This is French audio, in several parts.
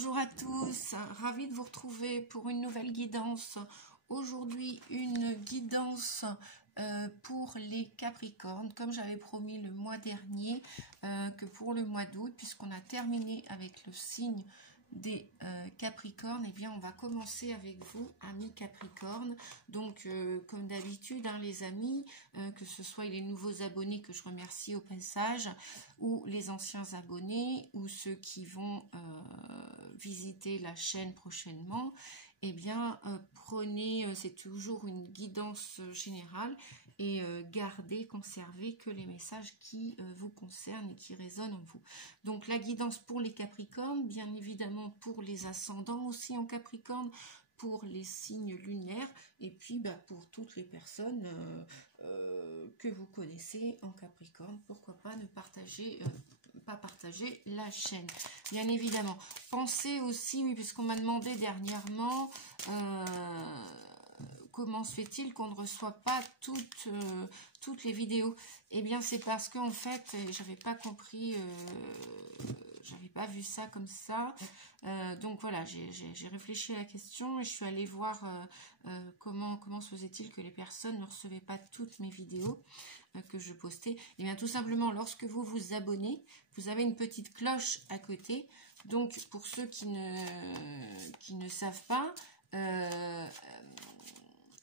Bonjour à tous, ravie de vous retrouver pour une nouvelle guidance. Aujourd'hui, une guidance pour les Capricornes, comme j'avais promis le mois dernier, que pour le mois d'août, puisqu'on a terminé avec le signe des Capricornes, et bien on va commencer avec vous, amis Capricornes. Donc comme d'habitude, hein, les amis, que ce soit les nouveaux abonnés que je remercie au passage, ou les anciens abonnés, ou ceux qui vont visiter la chaîne prochainement, et bien prenez, c'est toujours une guidance générale, et gardez, conservez que les messages qui vous concernent et qui résonnent en vous. Donc la guidance pour les Capricornes, bien évidemment pour les ascendants aussi en Capricorne, pour les signes lunaires, et puis pour toutes les personnes que vous connaissez en Capricorne. Pourquoi pas ne partager partager la chaîne, bien évidemment. Pensez aussi, oui, puisqu'on m'a demandé dernièrement comment se fait-il qu'on ne reçoit pas toutes les vidéos. Eh bien c'est parce qu'en fait j'avais pas compris, j'avais pas vu ça comme ça, donc voilà, j'ai réfléchi à la question et je suis allée voir comment se faisait-il que les personnes ne recevaient pas toutes mes vidéos que je postais. Et bien tout simplement, lorsque vous vous abonnez, vous avez une petite cloche à côté. Donc pour ceux qui ne savent pas,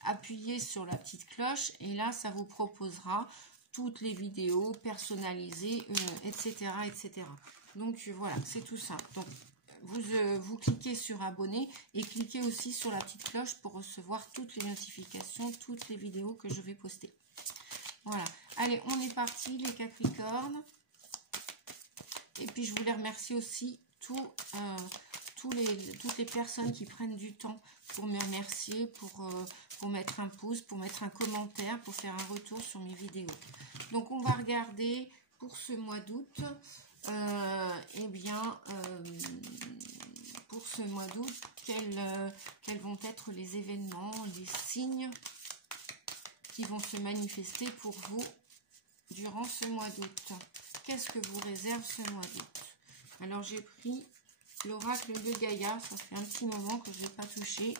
appuyez sur la petite cloche et là ça vous proposera toutes les vidéos personnalisées, etc., etc. Donc voilà, c'est tout simple. Donc vous cliquez sur abonner et cliquez aussi sur la petite cloche pour recevoir toutes les notifications, toutes les vidéos que je vais poster. Voilà, allez, on est parti les Capricornes. Et puis je voulais remercier aussi toutes les personnes qui prennent du temps pour me remercier, pour mettre un pouce, pour mettre un commentaire, pour faire un retour sur mes vidéos. Donc on va regarder pour ce mois d'août, eh bien pour ce mois d'août, quels vont être les événements, les signes qui vont se manifester pour vous durant ce mois d'août. Qu'est-ce que vous réserve ce mois d'août? Alors j'ai pris l'oracle de Gaïa, ça fait un petit moment que je n'ai pas touché,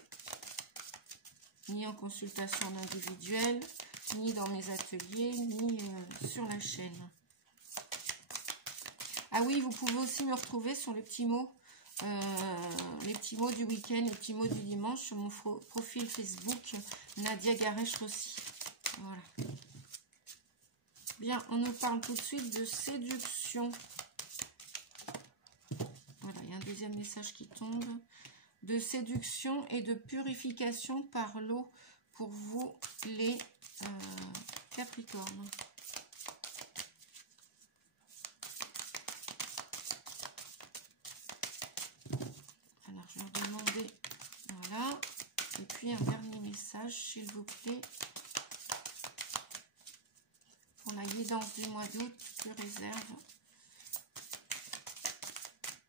ni en consultation individuelle, ni dans mes ateliers, ni sur la chaîne. Ah oui, vous pouvez aussi me retrouver sur les petits mots du week-end, les petits mots du dimanche, sur mon profil Facebook, Nadia Garesh aussi. Voilà. Bien, on nous parle tout de suite de séduction. Voilà, il y a un deuxième message qui tombe. De séduction et de purification par l'eau pour vous, les Capricornes. Alors, je vais leur demander, voilà. Et puis, un dernier message, s'il vous plaît. Pour la guidance du mois d'août, que réserve.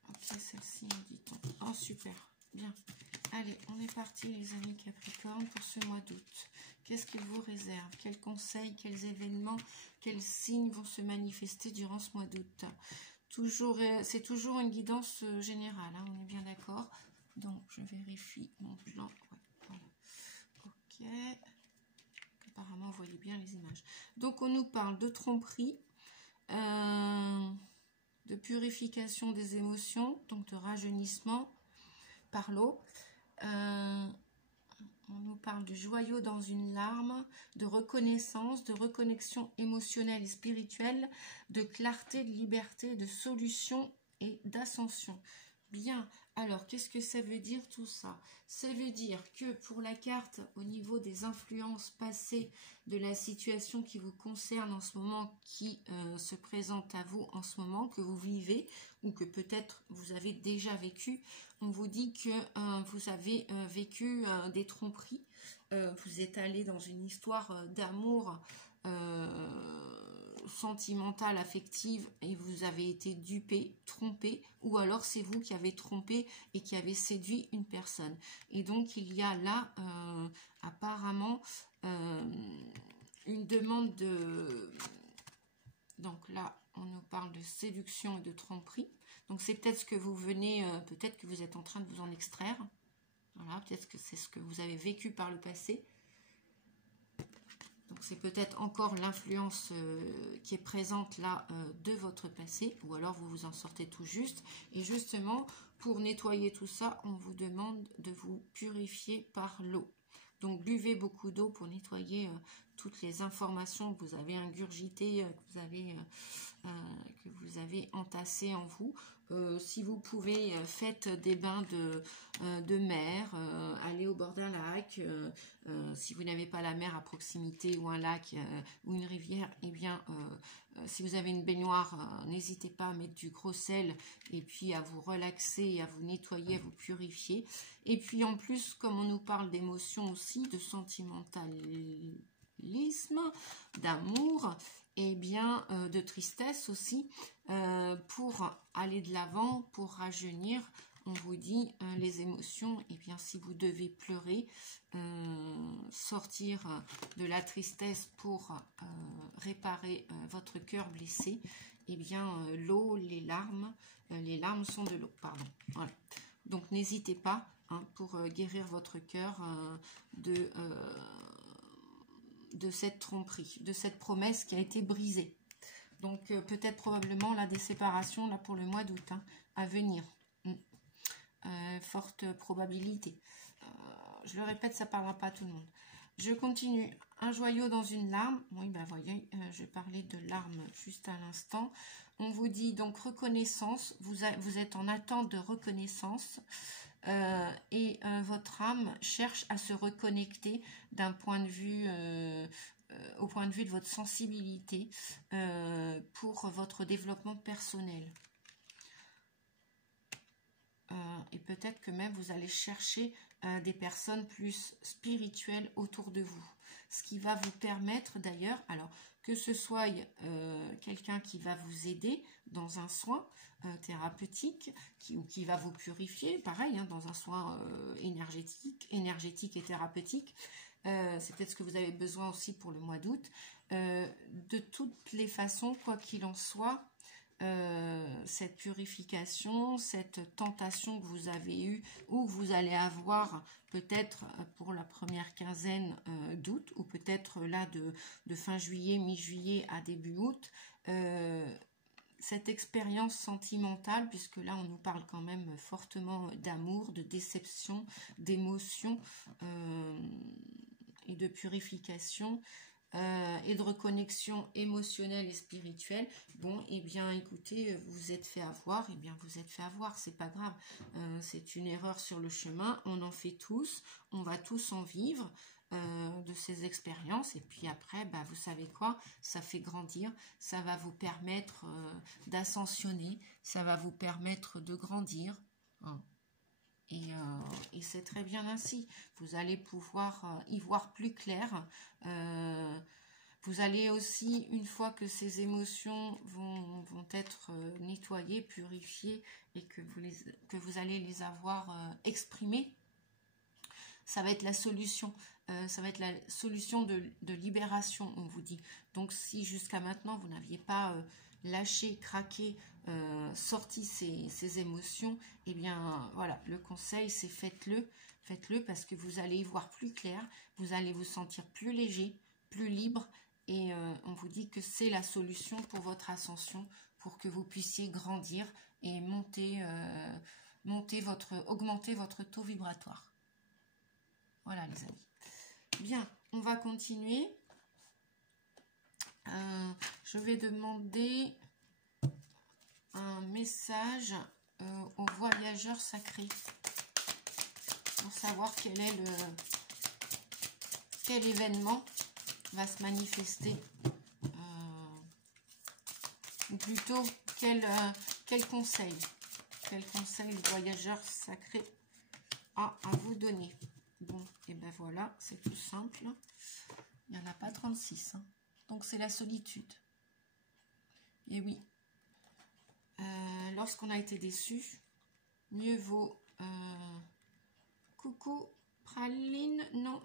Ok, celle-ci, me dit-on. Oh, super. Bien. Allez, on est parti, les amis Capricorne, pour ce mois d'août. Qu'est-ce qu'il vous réserve? Quels conseils, quels événements, quels signes vont se manifester durant ce mois d'août? C'est toujours une guidance générale, hein, on est bien d'accord. Donc, je vérifie mon plan. Ouais, voilà. Ok. Apparemment, vous voyez bien les images. Donc, on nous parle de tromperie, de purification des émotions, donc de rajeunissement par l'eau. On nous parle de joyau dans une larme, de reconnaissance, de reconnexion émotionnelle et spirituelle, de clarté, de liberté, de solution et d'ascension. Bien, alors qu'est-ce que ça veut dire tout ça? Ça veut dire que pour la carte, au niveau des influences passées de la situation qui vous concerne en ce moment, qui se présente à vous en ce moment, que vous vivez ou que peut-être vous avez déjà vécu, on vous dit que vous avez vécu des tromperies, vous êtes allé dans une histoire d'amour sentimentale, affective, et vous avez été dupé, trompé, ou alors c'est vous qui avez trompé et qui avez séduit une personne. Et donc il y a là apparemment une demande de... Donc là on nous parle de séduction et de tromperie. Donc c'est peut-être ce que vous venez, peut-être que vous êtes en train de vous en extraire. Voilà, peut-être que c'est ce que vous avez vécu par le passé. Donc c'est peut-être encore l'influence qui est présente là de votre passé, ou alors vous vous en sortez tout juste. Et justement, pour nettoyer tout ça, on vous demande de vous purifier par l'eau. Donc buvez beaucoup d'eau pour nettoyer toutes les informations que vous avez ingurgitées, que vous avez entassées en vous. Si vous pouvez, faites des bains de mer, allez au bord d'un lac. Si vous n'avez pas la mer à proximité ou un lac ou une rivière, eh bien, si vous avez une baignoire, n'hésitez pas à mettre du gros sel et puis à vous relaxer, à vous nettoyer, à vous purifier. Et puis en plus, comme on nous parle d'émotions aussi, de sentimentalisme, d'amour, et bien de tristesse aussi, pour aller de l'avant, pour rajeunir, on vous dit les émotions, et bien si vous devez pleurer, sortir de la tristesse pour réparer votre cœur blessé, et bien l'eau, les larmes sont de l'eau, pardon. Voilà. Donc n'hésitez pas pour guérir votre cœur de cette tromperie, de cette promesse qui a été brisée. Donc peut-être probablement là des séparations là pour le mois d'août à venir. Forte probabilité. Je le répète, ça ne parlera pas à tout le monde. Je continue. Un joyau dans une larme. Oui, ben voyez, je parlais de larmes juste à l'instant. On vous dit donc reconnaissance. Vous êtes en attente de reconnaissance. Et votre âme cherche à se reconnecter d'un point de vue au point de vue de votre sensibilité pour votre développement personnel. Et peut-être que même vous allez chercher des personnes plus spirituelles autour de vous. Ce qui va vous permettre d'ailleurs, alors que ce soit quelqu'un qui va vous aider dans un soin thérapeutique, qui va vous purifier, pareil, dans un soin énergétique et thérapeutique. C'est peut-être ce que vous avez besoin aussi pour le mois d'août. De toutes les façons, quoi qu'il en soit, cette purification, cette tentation que vous avez eue ou que vous allez avoir peut-être pour la première quinzaine d'août ou peut-être là de fin juillet, mi-juillet à début août, cette expérience sentimentale, puisque là on nous parle quand même fortement d'amour, de déception, d'émotion et de purification, et de reconnexion émotionnelle et spirituelle. Bon, et bien écoutez, vous vous êtes fait avoir, et bien vous êtes fait avoir, c'est pas grave, c'est une erreur sur le chemin, on en fait tous, on va tous en vivre de ces expériences, et puis après, bah, vous savez quoi, ça fait grandir, ça va vous permettre d'ascensionner, ça va vous permettre de grandir, hein. Et c'est très bien ainsi. Vous allez pouvoir y voir plus clair. Vous allez aussi, une fois que ces émotions vont être nettoyées, purifiées, et que vous allez les avoir exprimées, ça va être la solution. Ça va être la solution de libération, on vous dit. Donc si jusqu'à maintenant, vous n'aviez pas lâché, craqué, sorti ces émotions, eh bien voilà, le conseil c'est faites-le parce que vous allez y voir plus clair, vous allez vous sentir plus léger, plus libre, et on vous dit que c'est la solution pour votre ascension, pour que vous puissiez grandir et augmenter votre taux vibratoire. Voilà les amis. Bien, on va continuer. Je vais demander un message aux voyageurs sacrés pour savoir quel événement va se manifester, ou plutôt quel conseil le voyageur sacré a à vous donner. Bon, et ben voilà, c'est tout simple. Il n'y en a pas 36. Donc c'est la solitude. Et oui. Lorsqu'on a été déçu, mieux vaut... Coucou, Praline. Non,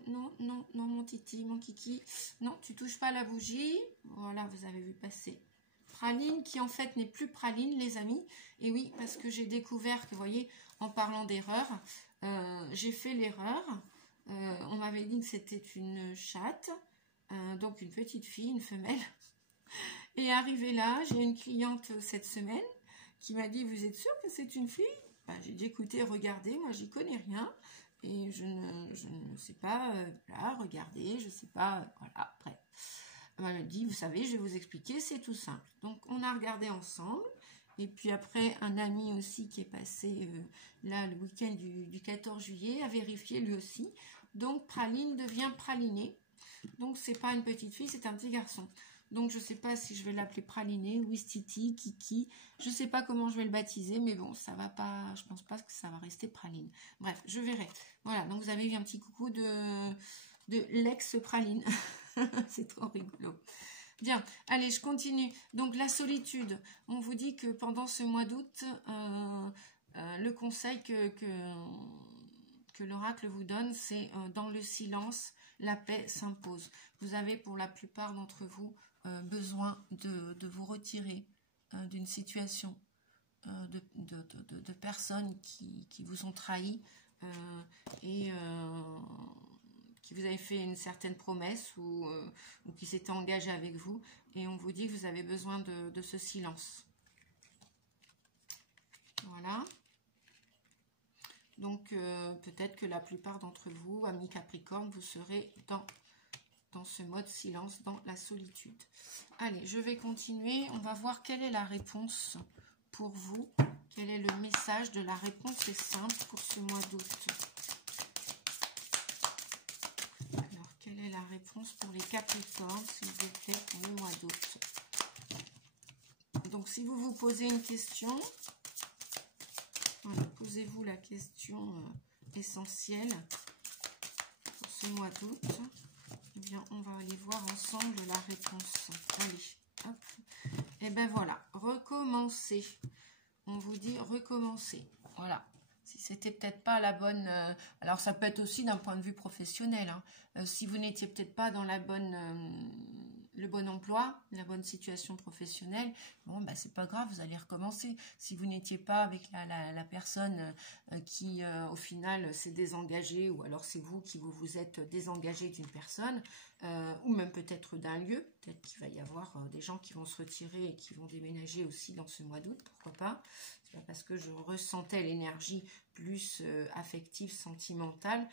mon titi, mon kiki. Non, tu touches pas la bougie. Voilà, vous avez vu passer. praline qui en fait n'est plus praline, les amis. Et oui, parce que j'ai découvert que, vous voyez, en parlant d'erreur, j'ai fait l'erreur. On m'avait dit que c'était une chatte, donc une petite fille, une femelle. Et arrivé là, j'ai une cliente cette semaine qui m'a dit, vous êtes sûre que c'est une fille? Ben, j'ai dit, écoutez, regardez, moi j'y connais rien. Et je ne sais pas, voilà, regardez, je ne sais pas, voilà, après. Elle m'a dit, vous savez, je vais vous expliquer, c'est tout simple. Donc, on a regardé ensemble. Et puis après, un ami aussi qui est passé là le week-end du 14 juillet a vérifié lui aussi. Donc, praline devient praliné. Donc, c'est pas une petite fille, c'est un petit garçon. Donc, je ne sais pas si je vais l'appeler praliné, Wistiti, Kiki. Je ne sais pas comment je vais le baptiser, mais bon, ça va pas, je pense pas que ça va rester praline. Bref, je verrai. Voilà, donc vous avez eu un petit coucou de l'ex-praline. C'est trop rigolo. Bien, allez, je continue. Donc, la solitude. On vous dit que pendant ce mois d'août, le conseil que l'oracle vous donne, c'est dans le silence, la paix s'impose. Vous avez pour la plupart d'entre vous besoin de vous retirer d'une situation, de personnes qui vous ont trahi et qui vous avez fait une certaine promesse ou qui s'était engagé avec vous. Et on vous dit que vous avez besoin de ce silence. Voilà. Donc, peut-être que la plupart d'entre vous, amis Capricorne, vous serez dans ce mode silence, dans la solitude. Allez, je vais continuer. On va voir quelle est la réponse pour vous. Quel est le message de la réponse est simple pour ce mois d'août. Alors, quelle est la réponse pour les Capricornes, s'il vous plaît, pour le mois d'août? Donc, si vous vous posez une question, voilà, posez-vous la question essentielle pour ce mois d'août. Eh bien, on va aller voir ensemble la réponse. Allez, hop. Et bien voilà, recommencer. On vous dit recommencer. Voilà. Si c'était peut-être pas la bonne... alors, ça peut être aussi d'un point de vue professionnel. Hein. Si vous n'étiez peut-être pas dans la bonne... le bon emploi, la bonne situation professionnelle, bon, bah, c'est pas grave, vous allez recommencer. Si vous n'étiez pas avec la personne qui, au final, s'est désengagée, ou alors c'est vous qui vous êtes désengagé d'une personne, ou même peut-être d'un lieu, peut-être qu'il va y avoir des gens qui vont se retirer et qui vont déménager aussi dans ce mois d'août, pourquoi pas. C'est pas parce que je ressentais l'énergie plus affective, sentimentale.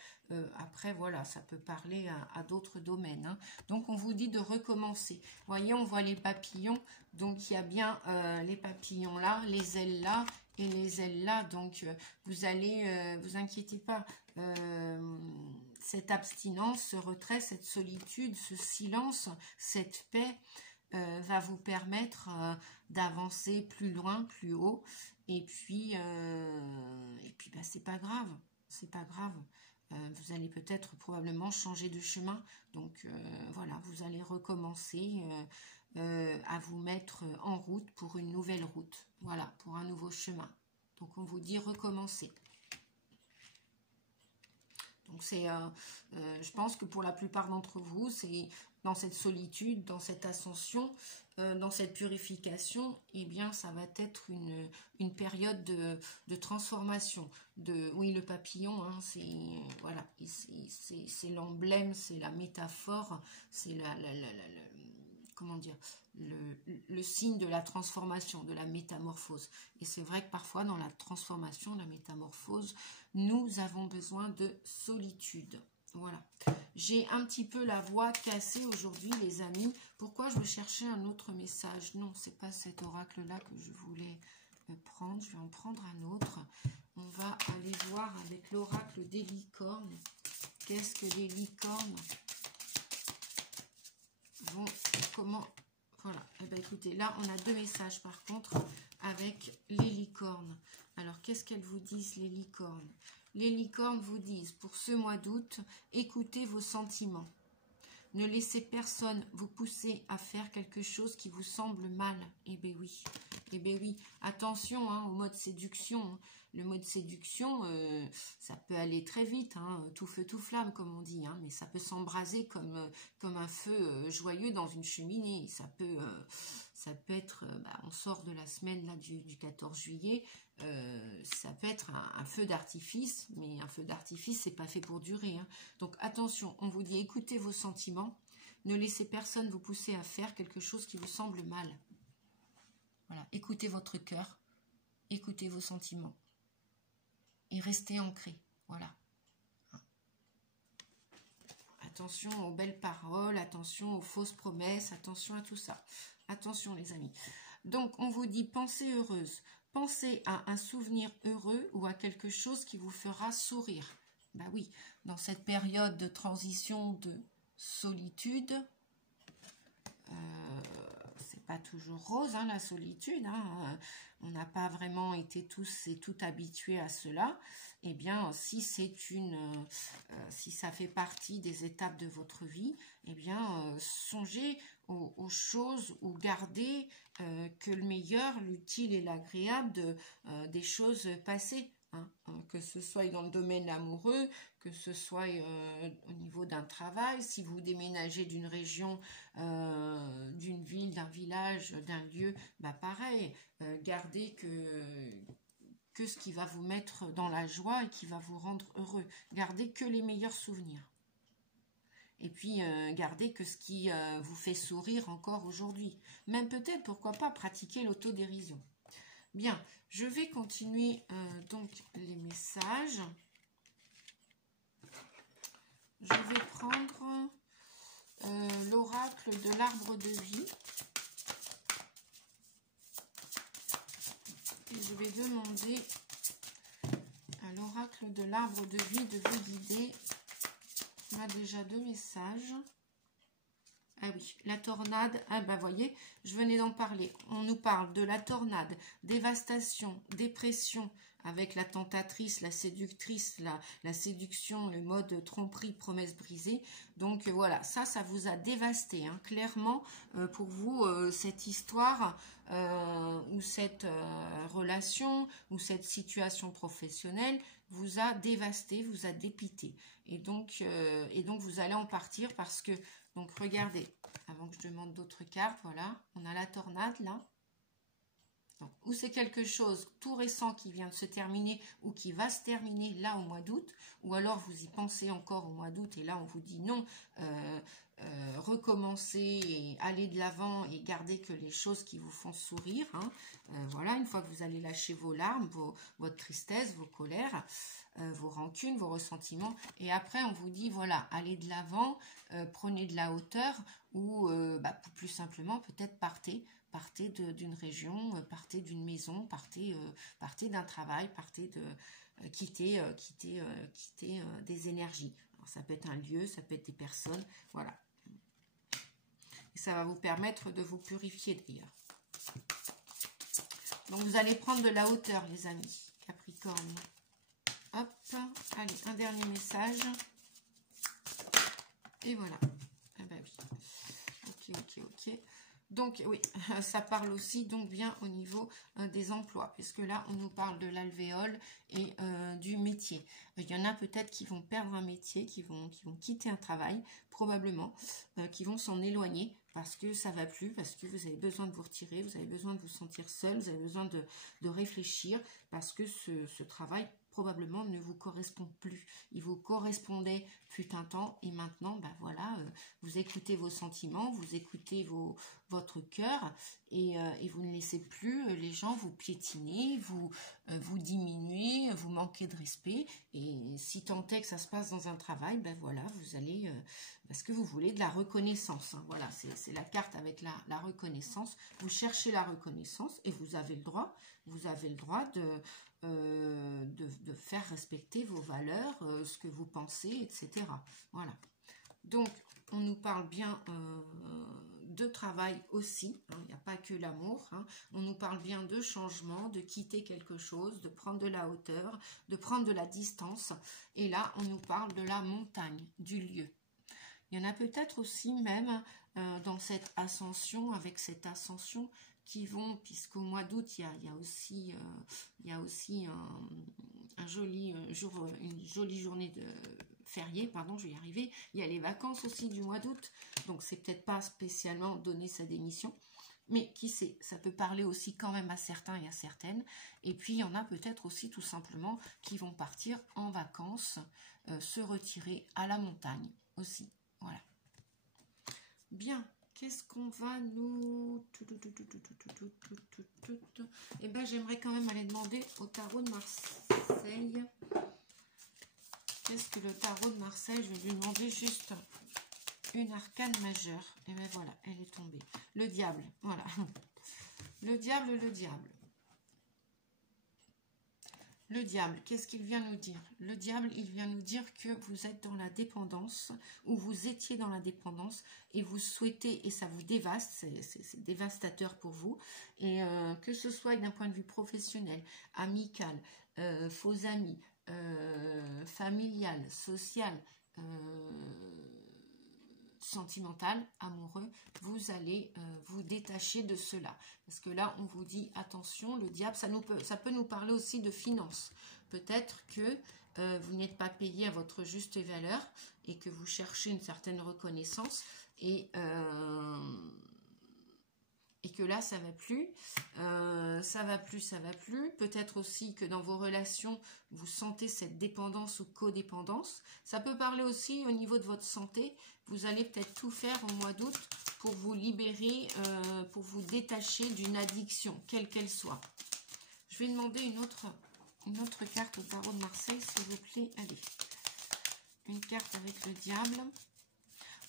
Après, voilà, ça peut parler à d'autres domaines. Hein. Donc, on vous dit de recommencer. Vous voyez, on voit les papillons. Donc, il y a bien les papillons là, les ailes là et les ailes là. Donc, vous allez, vous inquiétez pas. Cette abstinence, ce retrait, cette solitude, ce silence, cette paix va vous permettre d'avancer plus loin, plus haut. Et puis bah, c'est pas grave. C'est pas grave. Vous allez peut-être probablement changer de chemin. Donc voilà, vous allez recommencer à vous mettre en route pour une nouvelle route. Voilà, pour un nouveau chemin. Donc on vous dit recommencer. Donc c'est, je pense que pour la plupart d'entre vous, c'est dans cette solitude, dans cette ascension, dans cette purification, eh bien ça va être une période de transformation. Oui, le papillon, hein, c'est voilà, c'est l'emblème, c'est la métaphore, c'est comment dire, le signe de la transformation, de la métamorphose. Et c'est vrai que parfois dans la transformation, la métamorphose, nous avons besoin de solitude. Voilà. J'ai un petit peu la voix cassée aujourd'hui, les amis. Pourquoi je veux chercher un autre message? Non, c'est pas cet oracle-là que je voulais prendre. Je vais en prendre un autre. On va aller voir avec l'oracle des licornes. Qu'est-ce que les licornes vont... Comment... Voilà. Eh bien, écoutez, là, on a deux messages, par contre, avec les licornes. Alors, qu'est-ce qu'elles vous disent, les licornes? Les licornes vous disent, pour ce mois d'août, écoutez vos sentiments. Ne laissez personne vous pousser à faire quelque chose qui vous semble mal. Eh bien oui, attention hein, au mode séduction. le mode séduction, ça peut aller très vite, hein, tout feu, tout flamme, comme on dit, hein, mais ça peut s'embraser comme un feu joyeux dans une cheminée. Ça peut être, on sort de la semaine là, du 14 juillet, ça peut être un feu d'artifice, mais un feu d'artifice, c'est pas fait pour durer. Hein. Donc attention, on vous dit écoutez vos sentiments, ne laissez personne vous pousser à faire quelque chose qui vous semble mal. Voilà, écoutez votre cœur, écoutez vos sentiments et restez ancrés. Voilà. Attention aux belles paroles, attention aux fausses promesses, attention à tout ça. Attention les amis. Donc on vous dit pensée heureuse. Pensez à un souvenir heureux ou à quelque chose qui vous fera sourire. Ben oui, dans cette période de transition de solitude, c'est pas toujours rose hein, la solitude, hein. On n'a pas vraiment été tous et toutes habitués à cela. Eh bien, si si ça fait partie des étapes de votre vie, eh bien, songez aux choses ou gardez que le meilleur, l'utile et l'agréable des choses passées. Hein, que ce soit dans le domaine amoureux, que ce soit au niveau d'un travail, si vous déménagez d'une région, d'une ville, d'un village, d'un lieu, bah pareil, gardez que ce qui va vous mettre dans la joie et qui va vous rendre heureux. Gardez que les meilleurs souvenirs. Et puis, gardez que ce qui vous fait sourire encore aujourd'hui. Même peut-être, pourquoi pas, pratiquer l'autodérision. Bien, je vais continuer donc les messages. Je vais prendre l'oracle de l'arbre de vie. Et je vais demander à l'oracle de l'arbre de vie de vous guider. On a déjà 2 messages. Ah oui, la tornade, ah ben voyez, je venais d'en parler. On nous parle de la tornade, dévastation, dépression, avec la tentatrice, la séductrice, la séduction, le mode tromperie, promesse brisée. Donc voilà, ça vous a dévasté. Hein. Clairement, pour vous, cette histoire ou cette relation ou cette situation professionnelle vous a dévasté, vous a dépité. Et donc vous allez en partir parce que, donc regardez, avant que je demande d'autres cartes, voilà, on a la tornade là. Donc, ou c'est quelque chose tout récent qui vient de se terminer ou qui va se terminer là au mois d'août, ou alors vous y pensez encore au mois d'août et là on vous dit non, recommencez et allez de l'avant et gardez que les choses qui vous font sourire. Hein. Voilà, une fois que vous allez lâcher vos larmes, votre tristesse, vos colères, vos rancunes, vos ressentiments, et après on vous dit voilà, allez de l'avant, prenez de la hauteur ou plus simplement peut-être partez d'une région, partez d'une maison, partez d'un travail, partez de quitter des énergies. Alors, ça peut être un lieu, ça peut être des personnes, voilà. Et ça va vous permettre de vous purifier d'ailleurs. Donc vous allez prendre de la hauteur les amis, Capricorne. Hop, allez, un dernier message. Et voilà. Ah bah oui. Ok. Donc oui, ça parle aussi donc bien au niveau des emplois, puisque là on nous parle de l'alvéole et du métier. Il y en a peut-être qui vont perdre un métier, qui vont quitter un travail, probablement, qui vont s'en éloigner parce que ça va plus, parce que vous avez besoin de vous retirer, vous avez besoin de vous sentir seul, vous avez besoin de réfléchir, parce que ce travail probablement ne vous correspond plus. Il vous correspondait fut un temps et maintenant, ben voilà, vous écoutez vos sentiments, vous écoutez votre cœur et vous ne laissez plus les gens vous piétiner, vous diminuer, vous manquer de respect. Et si tant est que ça se passe dans un travail, ben voilà, vous allez, parce que vous voulez de la reconnaissance. Hein, voilà, c'est la carte avec la reconnaissance. Vous cherchez la reconnaissance et vous avez le droit de faire respecter vos valeurs, ce que vous pensez, etc. Voilà. Donc, on nous parle bien de travail aussi, hein, il n'y a pas que l'amour, hein. On nous parle bien de changement, de quitter quelque chose, de prendre de la hauteur, de prendre de la distance. Et là, on nous parle de la montagne, du lieu. Il y en a peut-être aussi même dans cette ascension, avec cette ascension, qui vont, puisqu'au mois d'août, il y a aussi un joli jour, une jolie journée de férié, pardon, je vais y arriver. Il y a les vacances aussi du mois d'août, donc c'est peut-être pas spécialement donner sa démission. Mais qui sait, ça peut parler aussi quand même à certains et à certaines. Et puis, il y en a peut-être aussi tout simplement qui vont partir en vacances, se retirer à la montagne aussi. Voilà. Bien, qu'est-ce qu'on va nous... Eh bien, j'aimerais quand même aller demander au tarot de Marseille. Qu'est-ce que le tarot de Marseille? Je vais lui demander juste... une arcane majeure. Et bien voilà, elle est tombée. Le diable, voilà. Le diable, le diable. Le diable, qu'est-ce qu'il vient nous dire? Le diable, il vient nous dire que vous êtes dans la dépendance, ou vous étiez dans la dépendance, et vous souhaitez, et ça vous dévaste, c'est dévastateur pour vous, et que ce soit d'un point de vue professionnel, amical, faux amis, familial, social, sentimental, amoureux, vous allez vous détacher de cela. Parce que là, on vous dit, attention, le diable, ça peut nous parler aussi de finances. Peut-être que vous n'êtes pas payé à votre juste valeur et que vous cherchez une certaine reconnaissance et que là, ça va plus, ça va plus. Peut-être aussi que dans vos relations, vous sentez cette dépendance ou codépendance. Ça peut parler aussi au niveau de votre santé. Vous allez peut-être tout faire au mois d'août pour vous libérer, pour vous détacher d'une addiction, quelle qu'elle soit. Je vais demander une autre carte au tarot de Marseille, s'il vous plaît. Allez, une carte avec le diable.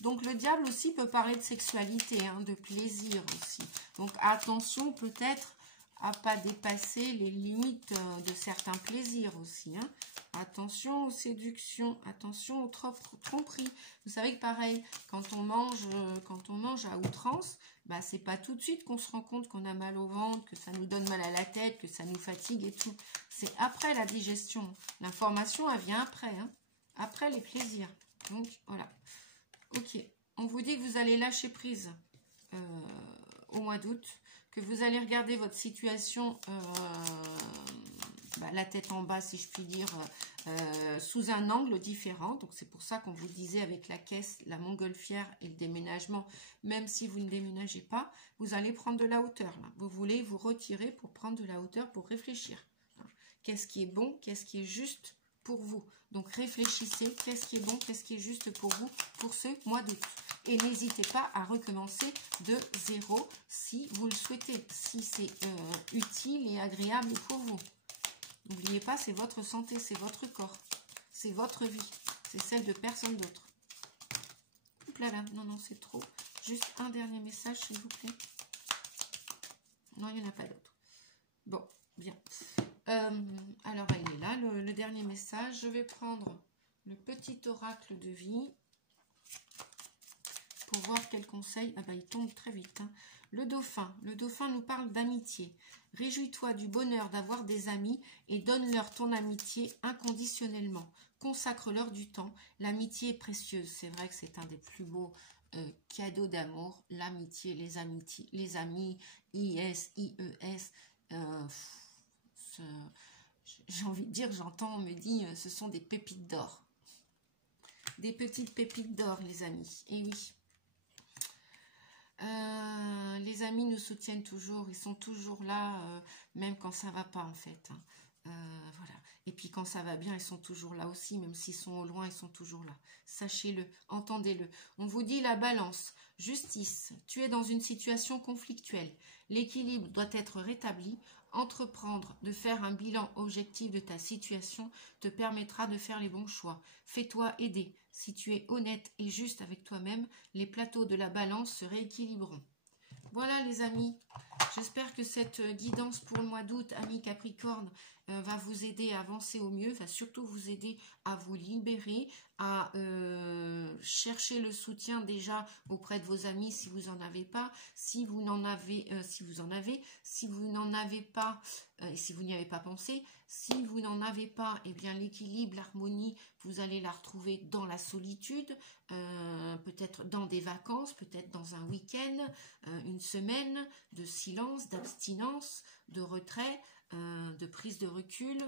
Donc, le diable aussi peut parler de sexualité, hein, de plaisir aussi. Donc, attention peut-être à pas dépasser les limites de certains plaisirs aussi. Hein. Attention aux séductions, attention aux tromperies. Vous savez que pareil, quand on mange à outrance, bah, c'est pas tout de suite qu'on se rend compte qu'on a mal au ventre, que ça nous donne mal à la tête, que ça nous fatigue et tout. C'est après la digestion. L'information, elle vient après, hein, après les plaisirs. Donc, voilà. Ok, on vous dit que vous allez lâcher prise au mois d'août, que vous allez regarder votre situation, la tête en bas si je puis dire, sous un angle différent. Donc c'est pour ça qu'on vous disait avec la caisse, la montgolfière et le déménagement, même si vous ne déménagez pas, vous allez prendre de la hauteur. Là. Vous voulez vous retirer pour prendre de la hauteur, pour réfléchir. Qu'est-ce qui est bon, qu'est-ce qui est juste pour vous. Donc réfléchissez, qu'est-ce qui est bon, qu'est-ce qui est juste pour vous pour ce mois d'août. Et n'hésitez pas à recommencer de zéro si vous le souhaitez, si c'est utile et agréable pour vous. N'oubliez pas, c'est votre santé, c'est votre corps, c'est votre vie, c'est celle de personne d'autre. Oups là là, non, c'est trop. Juste un dernier message, s'il vous plaît. Non, il n'y en a pas d'autre. Bon, bien. Alors, il est là, le dernier message. Je vais prendre le petit oracle de vie pour voir quel conseil. Ah il tombe très vite. Hein. Le dauphin nous parle d'amitié. Réjouis-toi du bonheur d'avoir des amis et donne-leur ton amitié inconditionnellement. Consacre-leur du temps. L'amitié est précieuse. C'est vrai que c'est un des plus beaux cadeaux d'amour. L'amitié, les amis, IS, IES. J'ai envie de dire, j'entends, on me dit, ce sont des pépites d'or. Des petites pépites d'or, les amis. Et oui. Les amis nous soutiennent toujours, ils sont toujours là, même quand ça va pas en fait. Hein. Voilà. Et puis quand ça va bien, ils sont toujours là aussi, même s'ils sont au loin, ils sont toujours là. Sachez-le, entendez-le. On vous dit la balance, justice, tu es dans une situation conflictuelle. L'équilibre doit être rétabli. Entreprendre de faire un bilan objectif de ta situation te permettra de faire les bons choix. Fais-toi aider. Si tu es honnête et juste avec toi-même, les plateaux de la balance se rééquilibreront. Voilà les amis, j'espère que cette guidance pour le mois d'août, amis Capricorne, va vous aider à avancer au mieux, va surtout vous aider à vous libérer, à chercher le soutien déjà auprès de vos amis si vous en avez pas, si vous n'en avez, si vous en avez, si vous n'en avez pas, si vous n'y avez pas pensé, si vous n'en avez pas, eh bien l'équilibre, l'harmonie, vous allez la retrouver dans la solitude, peut-être dans des vacances, peut-être dans un week-end, une semaine de silence, d'abstinence, de retrait, de prise de recul,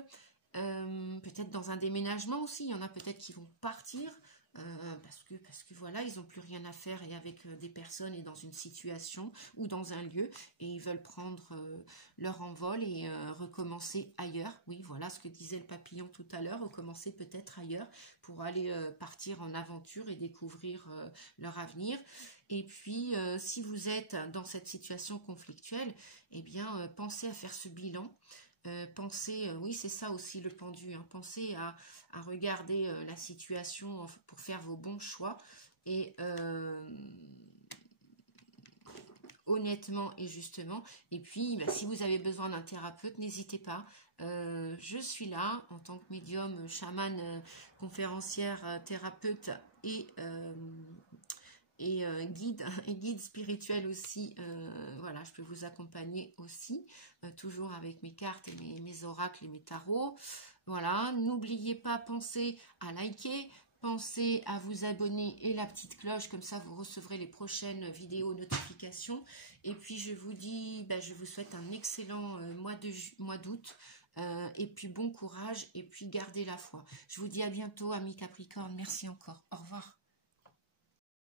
peut-être dans un déménagement aussi. Il y en a peut-être qui vont partir parce que voilà, ils n'ont plus rien à faire et avec des personnes et dans une situation ou dans un lieu et ils veulent prendre leur envol et recommencer ailleurs. Oui, voilà ce que disait le papillon tout à l'heure, recommencer peut-être ailleurs pour aller partir en aventure et découvrir leur avenir. Et puis, si vous êtes dans cette situation conflictuelle, eh bien, pensez à faire ce bilan. Pensez, oui c'est ça aussi le pendu, hein, pensez à regarder la situation pour faire vos bons choix et honnêtement et justement. Et puis si vous avez besoin d'un thérapeute, n'hésitez pas, je suis là en tant que médium, chamane, conférencière, thérapeute et guide spirituel aussi. Voilà, je peux vous accompagner aussi, toujours avec mes cartes et mes oracles et mes tarots. Voilà, n'oubliez pas, pensez à liker, pensez à vous abonner et la petite cloche, comme ça vous recevrez les prochaines vidéos notifications. Et puis je vous dis, je vous souhaite un excellent mois d'août. Et puis bon courage et puis gardez la foi. Je vous dis à bientôt, amis Capricorne. Merci encore. Au revoir.